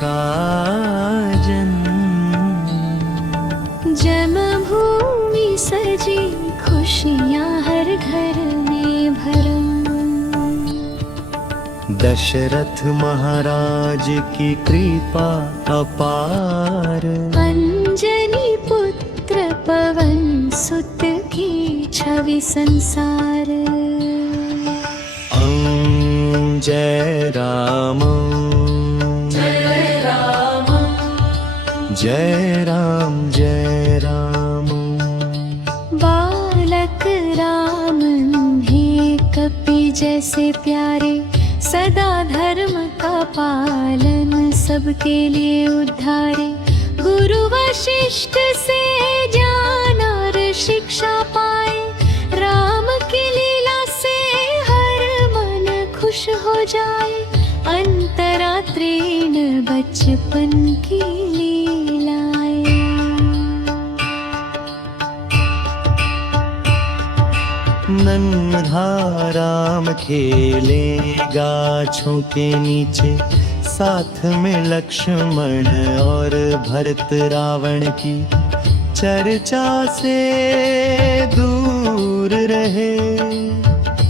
काजन। जन्मभूमि सजी खुशियाँ हर घर में भरम। दशरथ महाराज की कृपा अपार। अंजनी पुत्र पवन सुत की छवि संसार। जय राम जय राम जय राम जय राम। बालक राम भी कपि जैसे प्यारे, सदा धर्म का पालन सबके लिए उद्धारे। गुरु वशिष्ठ से ज्ञान और शिक्षा पाए, राम की लीला से हर मन खुश हो जाए। अंतरात्रीण बचपन की लीलाएं। नन्हा राम खेले गाछों के नीचे, साथ में लक्ष्मण और भरत रावण की चर्चा से दूर रहे।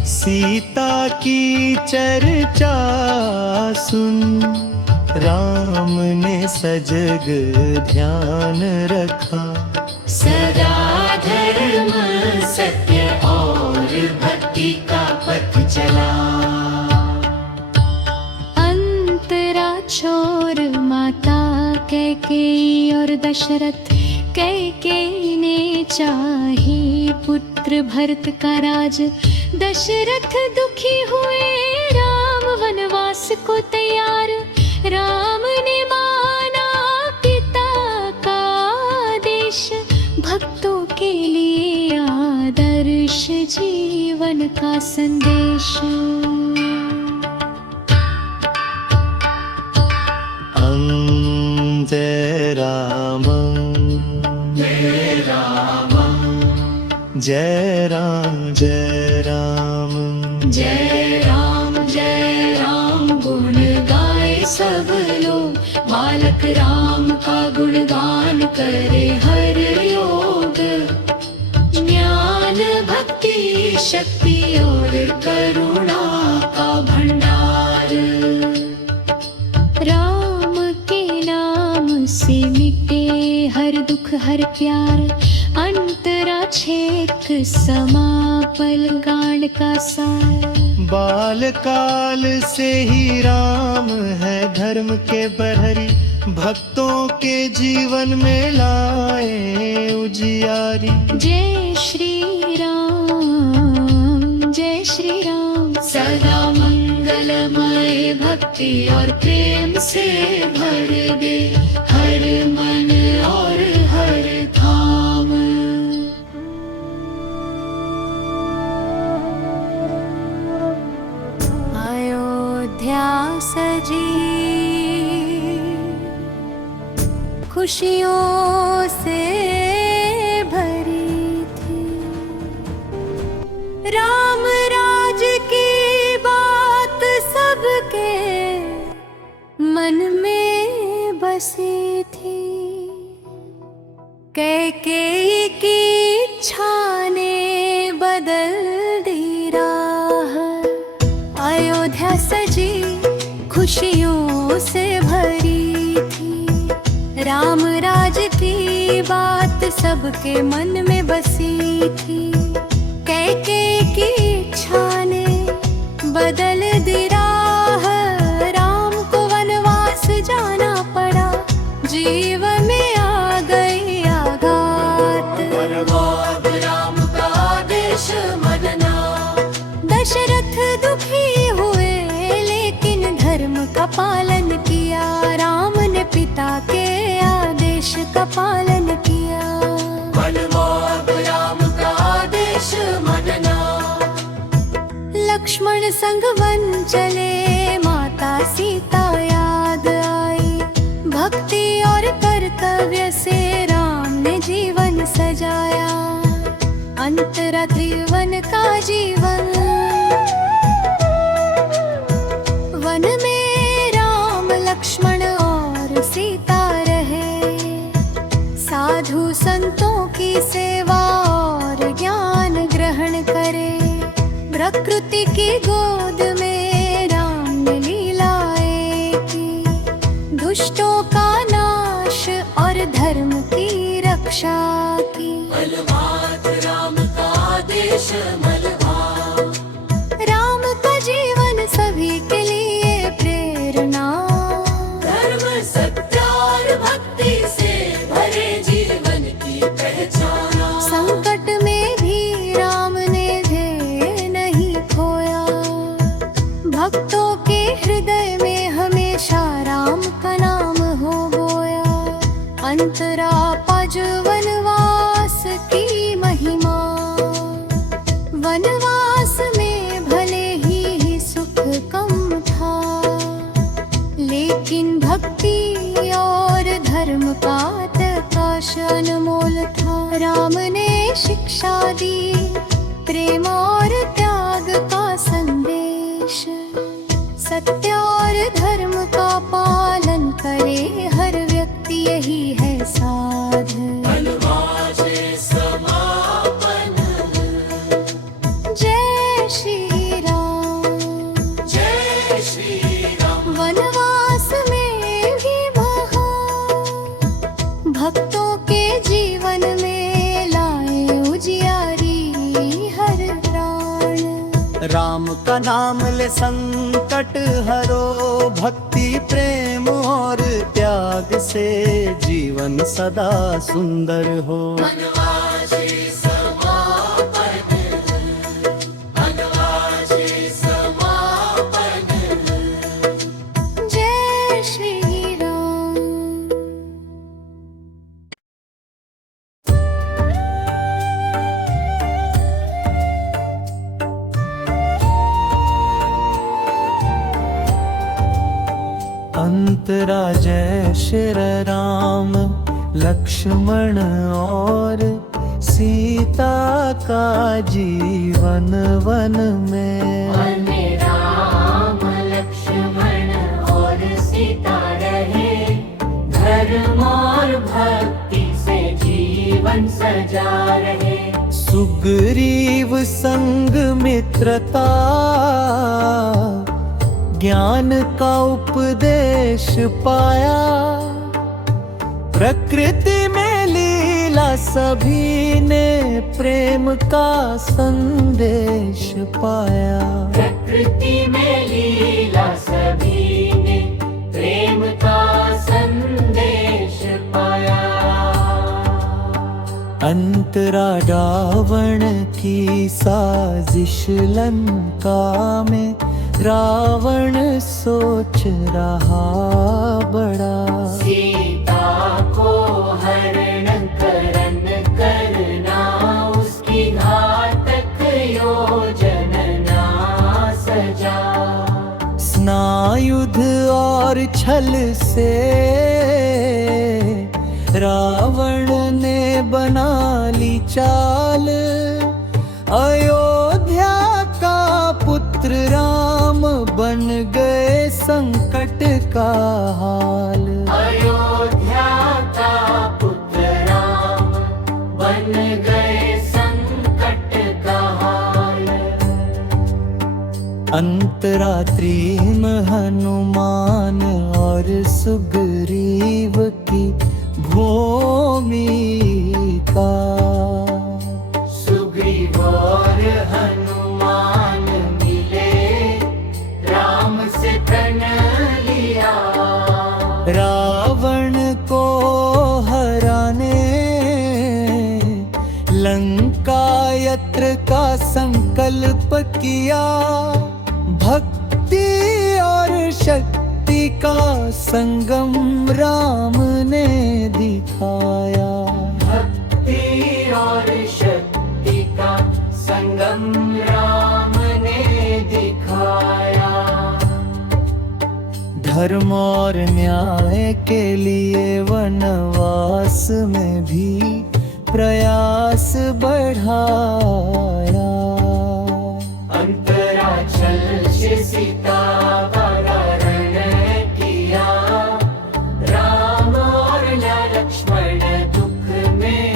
सीता की चर्चा सुन राम ने सजग ध्यान रखा। सदा धर्म सत्य और भक्ति का पथ चला। अंतरा छोर माता कैकेयी और दशरथ। कैकेयी ने चाही पुत्र भरत का राज। दशरथ दुखी हुए, राम वनवास को तैयार। राम ने माना पिता का आदेश, भक्तों के लिए आदर्श जीवन का संदेश। जय राम जय राम जय राम जय राम जय राम जय राम। गुण गाए सब लोग, बालक राम का गुणगान करे हर योग। ज्ञान भक्ति शक्ति और करुणा का भंडार। राम के नाम से मिटे हर दुख हर प्यार। अंतरा छेक समापल गान का सार। बालकाल से ही राम है धर्म के प्रहरी। भक्तों के जीवन में लाए उजियारी। जय श्री राम जय श्री राम। सदा मंगलमय भक्ति और प्रेम से भर दे हर मन और हर धाम। अयोध्या सजी खुशियों से भरी थी। राम राज की बात सबके मन में बसी थी। कैकेयी की इच्छा ने बदल दी राह। अयोध्या सजी खुशियों से भरी थी। राम राज की बात सबके मन में बसी थी। कैकेयी की इच्छा ने बदल दी राह। राम को वनवास जाना पड़ा, जीवन में आ गई आघात। बर्बाद राम का आदेश मनना। दशरथ दुखी हुए, लेकिन धर्म का पालन किया। राम ने पिता के आदेश का पालन किया। बर्बाद राम का आदेश मनना। लक्ष्मण संग वन चले, माता सीता याद आई। भक्ति और कर्तव्य से राम ने जीवन सजाया। अंतरा त्रिवन का जीवन। वन में राम लक्ष्मण और प्रकृति की गोद में राम ने लीलाएं की, दुष्टों का नाश और धर्म की रक्षा की। मलभात राम का देश मलभात, राम का जीवन सभी के लिए प्रेरणा, धर्म सत्य और भक्ति से भरे जीवन की पहचाना। संकट में भी राम ने ध्येय नहीं खोया, भक्तों के हृदय में हमेशा राम का नाम हो बोया। अंतरा पज वनवास की महिमा, वनवास में भले ही सुख कम था, लेकिन भक्ति और धर्म का प्रकाश अनमोल था। राम ने शिक्षा दी प्रेम और त्याग का संदेश, सत्य और धर्म का पालन करे हर व्यक्ति, यही है साध। वनवासे समापन, जय श्री राम, जय श्री राम। वनवास में भी भक्तों के जीवन में लाए उजियारी हर प्राण। राम का नाम ले संकट हरो, भक्ति प्रेम और त्याग से जीवन सदा सुंदर हो। वनवासी समापन, वनवासी समापन। जय श्री राम। अंतरा जय श्री राम, लक्ष्मण और सीता का जीवन वन में। वन में राम लक्ष्मण और सीता रहे, धर्म और भक्ति से जीवन सजा रहे। सुग्रीव संग मित्रता, ज्ञान का उपदेश पाया, प्रकृति में लीला सभी ने प्रेम का संदेश पाया। प्रकृति में लीला सभी ने प्रेम का संदेश पाया। अंतरा रावण की साजिश लंका में, रावण सोच रहा बड़ा, सीता को हरण करन करना, उसकी घातक योजना सजा। स्नायुध और छल से रावण ने बना ली चाल, अयोध्या का पुत्र राम बन गए संकट का हाल। अयोध्या का पुत्र राम बन गए संकट का हाल। अंतरात्रि में हनुमान और सुग्रीव की भूमिका, सुग्रीव और हनुमान मिले, राम से प्रण लिया। रावण को हराने लंका यत्र का संकल्प किया, भक्ति और शक्ति का संगम राम ने दिखाया। भक्ति और शक्ति का संगम राम ने दिखाया। धर्म और न्याय के लिए वनवास में भी प्रयास बढ़ाया। अंतराचल से सीता का हरण किया, राम और लक्ष्मण दुख में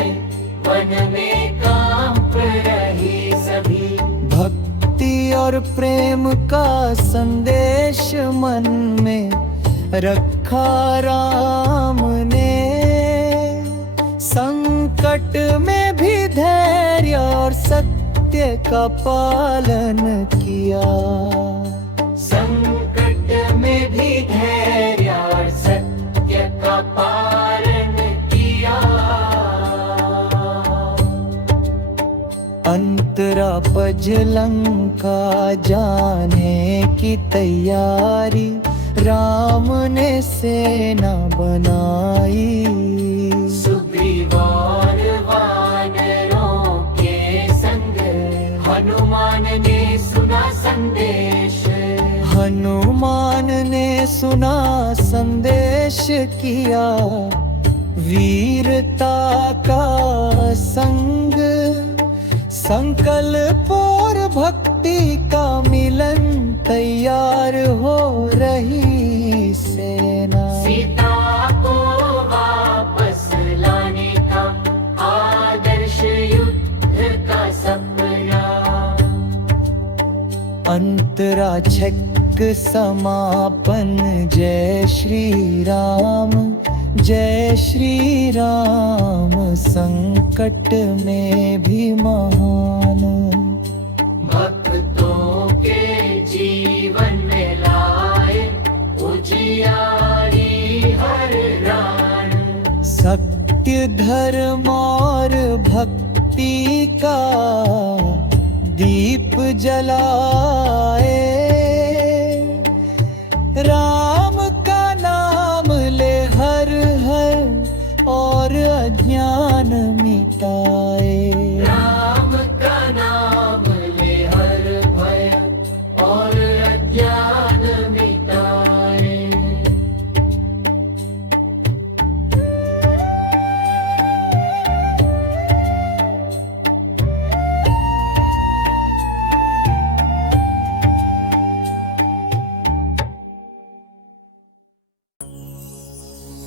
वन में कांप रही सभी। भक्ति और प्रेम का संदेश मन में रखा राम ने। संकट में भी धैर्य और सत्य का पालन किया। संकट में भी धैर्य और सत्य का पालन किया। अंतरा पज लंका जाने की तैयारी राम ने सेना बनाई। सुग्रीव और वानरों के संग हनुमान ने सुना संदेश। हनुमान ने सुना संदेश किया वीरता का संग। संकल्प और भक्ति का मिलन तैयार हो रही सेना। सीता को वापस लाने का आदर्श युद्ध का सपना। अंतरा छक समापन। जय श्री राम जय श्री राम। संकट में भी महान भक्तों के जीवन में लाए उजियारी हर रान। सत्य धर्म और भक्ति का दीप जलाए। राम का नाम ले हर हर और अज्ञान मिटाए। राम का नाम ले हर भय और अज्ञान मिटाए।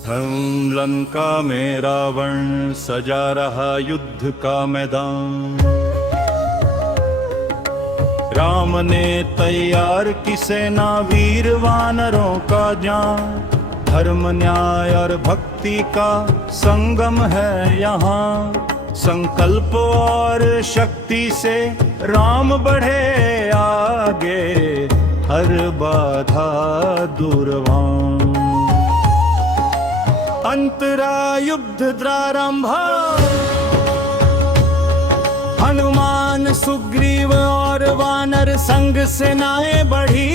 हम लंका में रावण सजा रहा युद्ध का मैदान। राम ने तैयार की सेना वीर वानरों का जान। धर्म न्याय और भक्ति का संगम है यहाँ। संकल्प और शक्ति से राम बढ़े आगे हर बाधा दूरवान। अंतरा युद्ध प्रारंभ। हनुमान सुग्रीव और वानर संग सेनाएं बढ़ी।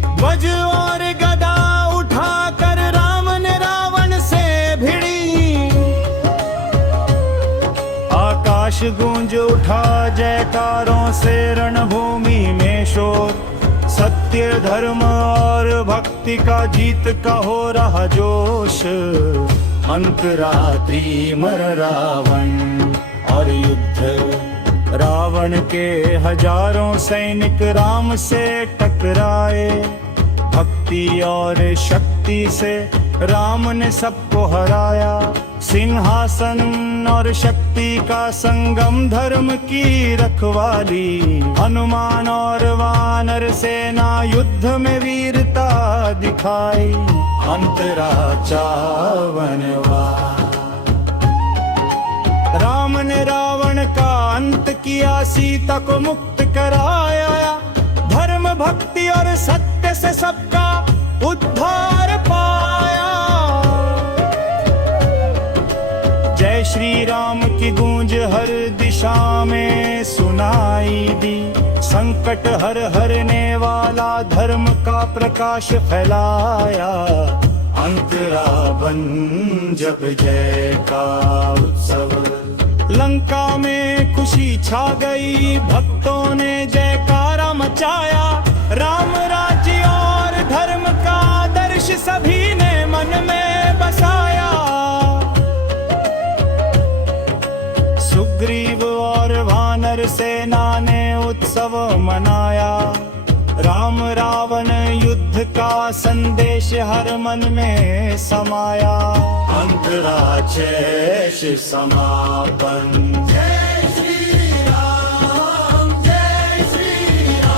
ध्वज और गदा उठाकर राम ने रावण से भिड़ी। आकाश गूंज उठा जयकारों से रणभूमि में शोर। सत्य धर्म और भक्ति का जीत का हो रहा जोश। अंतरात्रि मर रावण और युद्ध। रावण के हजारों सैनिक राम से टकराए। भक्ति और शक्ति से राम ने सबको हराया। सिंहासन और शक्ति का संगम धर्म की रखवाली। हनुमान और वानर सेना युद्ध में वीरता दिखाई। अंतरा चावनवा। राम ने रावण का अंत किया। सीता को मुक्त कराया। धर्म भक्ति और सत्य से सबका उद्धार पाया। जय श्री राम की गूंज हर दिशा में सुनाई दी। संकट हर हरने वाला धर्म का प्रकाश फैलाया। अंतरा बन जब जय का उत्सव। लंका में खुशी छा गई। भक्तों ने जयकारा मचाया। राम राज्य और धर्म का आदर्श सभी ने मन में बसाया। सुग्रीव और वानर सेना ने उत्सव मनाया। राम रावण युद्ध का संदेश हर मन में समाया। अंतरा शेष समापन। जय श्री राम जय श्री राम।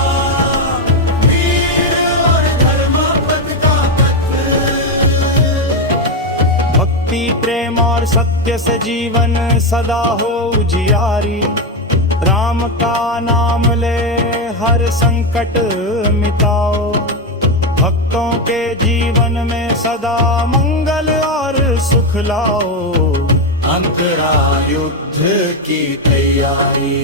सत्य से जीवन सदा हो उजियारी। राम का नाम ले हर संकट मिटाओ, भक्तों के जीवन में सदा मंगल और सुख लाओ। अंतरा युद्ध की तैयारी।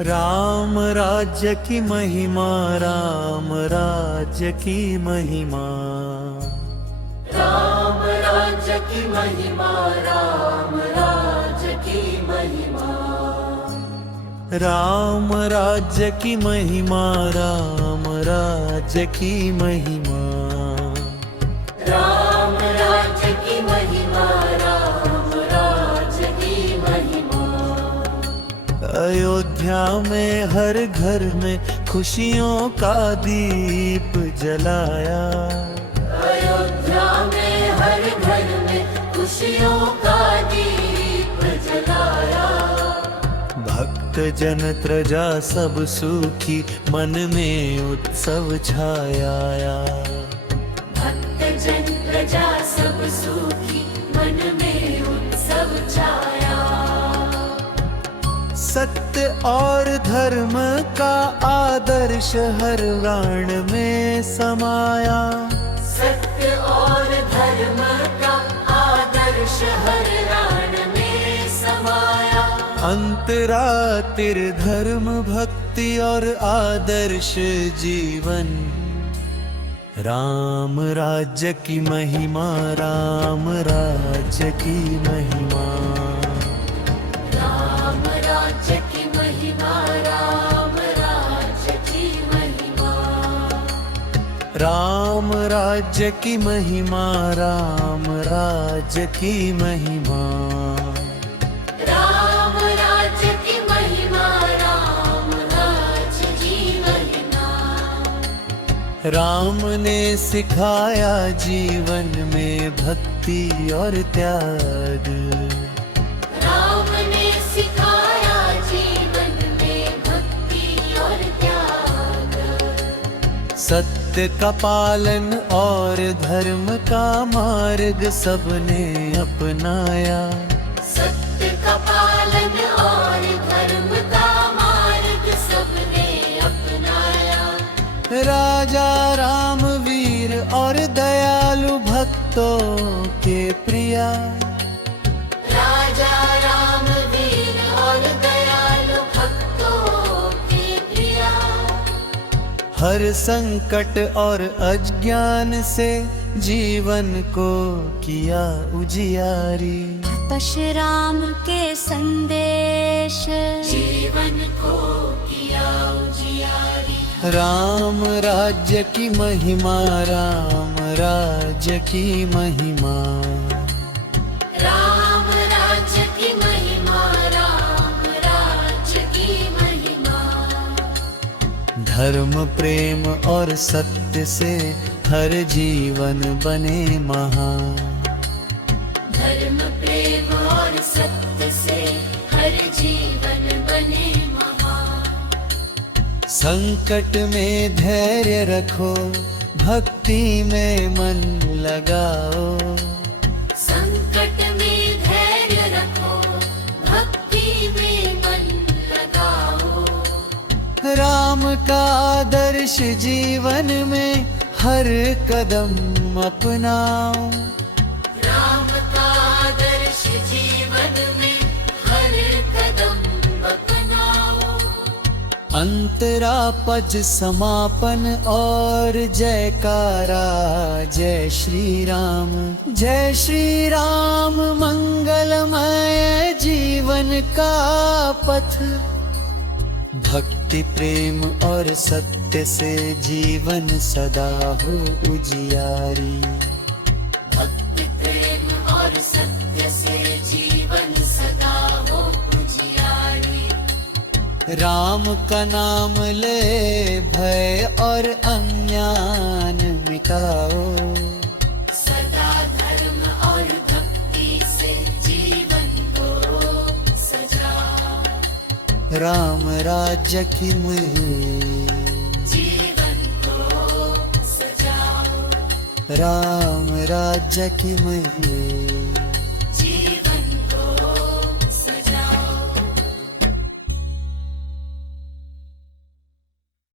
राम राज्य की महिमा, राम राज्य की महिमा, राम राज्य की महिमा, राम राज्य की महिमा, राम राज्य की महिमा, राम राज्य की महिमा, राम राज्य की महिमा, राम राज्य की महिमा। अयोध्या में हर घर में खुशियों का दीप जलाया, अयोध्या में हर घर में खुशियों का दीप जलाया। भक्त जन प्रजा सब सुखी, मन में उत्सव छाया। भक्त जन प्रजा सब सुखी, मन में उत्सव छाया। सत्य और धर्म का आदर्श हर प्राण में समाया। सत्य और धर्म का आदर्श हर प्राण में समाया। अंतरा तिर धर्म भक्ति और आदर्श जीवन। राम राज्य की महिमा, राम राज्य की महिमा, राम राज्य की महिमा, राम राज्य की महिमा, राम राज्य की महिमा, राम राज्य की महिमा, राम राज्य की महिमा, राम राज्य की महिमा। राम ने सिखाया जीवन में भक्ति और त्याग। राम ने सिखाया जीवन में भक्ति और त्याग। सत्य का पालन और धर्म का मार्ग सबने अपनाया। सत्य का पालन और धर्म का मार्ग सबने अपनाया। राजा राम वीर और दयालु भक्तों के प्रिया। राजा राम वीर और दयालु भक्तों के प्रिया। हर संकट और अज्ञान से जीवन को किया उजियारी। परशुराम के संदेश जीवन को किया उजियारी। राम राज्य की महिमा, राम राज्य की महिमा, राम राज्य की महिमा, राम राज्य की महिमा। धर्म प्रेम और सत्य से हर जीवन बने महान। धर्म प्रेम और सत्य से हर जीवन बने महान। संकट में धैर्य रखो, भक्ति में मन लगाओ। संकट में धैर्य रखो, भक्ति में मन लगाओ। राम का आदर्श जीवन में हर कदम अपनाओ। राम का आदर्श जीवन में हर कदम अपनाओ। अंतरा पद समापन और जयकारा जय श्री राम। जय श्री राम मंगलमय जीवन का पथ। भक्ति प्रेम और सत्य से जीवन सदा हो उजियारी। भक्ति प्रेम और सत्य से जीवन सदा हो उजियारी। राम का नाम ले भय और अज्ञान मिटाओ। सदा धर्म और भक्ति से जीवन को सजाओ। राम राज्य की मुहिम, जीवन को सजाओ। राम राज्य की मुहिम।